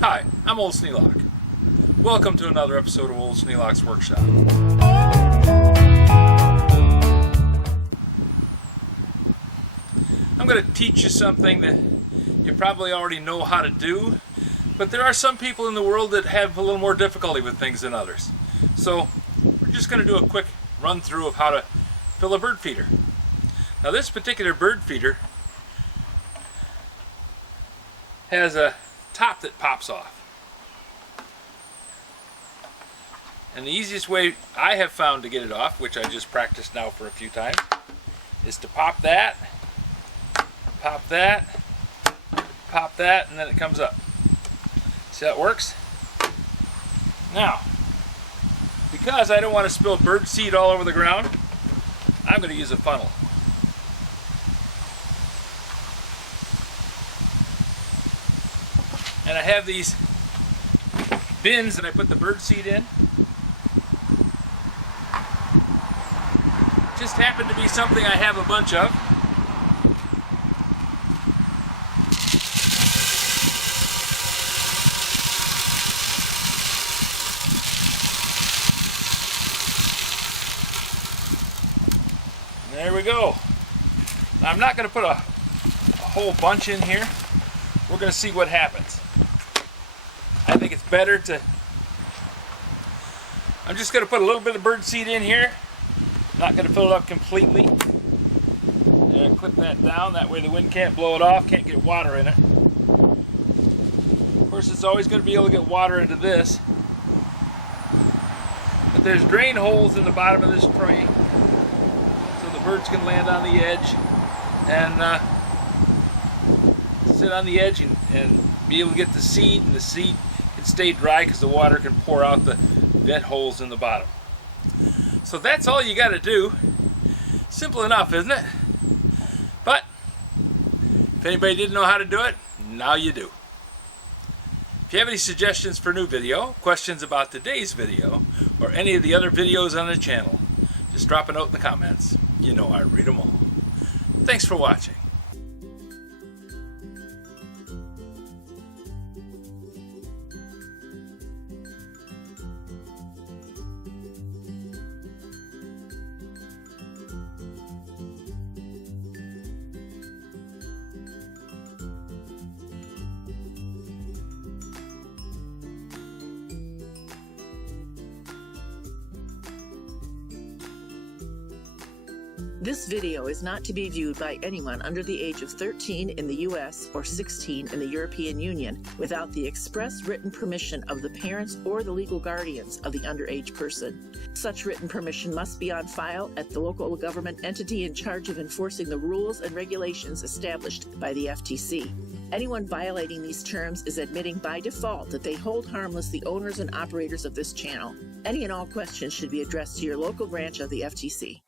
Hi, I'm Old Sneelock. Welcome to another episode of Old Sneelock's Workshop. I'm going to teach you something that you probably already know how to do, but there are some people in the world that have a little more difficulty with things than others. So we're just going to do a quick run through of how to fill a bird feeder. Now this particular bird feeder has a top that pops off. And the easiest way I have found to get it off, which I just practiced now for a few times, is to pop that, pop that, pop that, and then it comes up. See how it works? Now, because I don't want to spill bird seed all over the ground, I'm going to use a funnel. And I have these bins that I put the bird seed in. Just happened to be something I have a bunch of. And there we go. Now I'm not going to put a whole bunch in here. We're going to see what happens. I think it's better to... I'm just going to put a little bit of bird seed in here. Not going to fill it up completely. And clip that down. That way the wind can't blow it off, can't get water in it. Of course, it's always going to be able to get water into this. But there's drain holes in the bottom of this tray, so the birds can land on the edge and sit on the edge and be able to get the seed, and the seed can stay dry because the water can pour out the vent holes in the bottom. So that's all you got to do. Simple enough, isn't it? But if anybody didn't know how to do it, now you do. If you have any suggestions for a new video, questions about today's video, or any of the other videos on the channel, just drop a note in the comments. You know I read them all. Thanks for watching. This video is not to be viewed by anyone under the age of 13 in the U.S. or 16 in the European Union without the express written permission of the parents or the legal guardians of the underage person. Such written permission must be on file at the local government entity in charge of enforcing the rules and regulations established by the FTC. Anyone violating these terms is admitting by default that they hold harmless the owners and operators of this channel. Any and all questions should be addressed to your local branch of the FTC.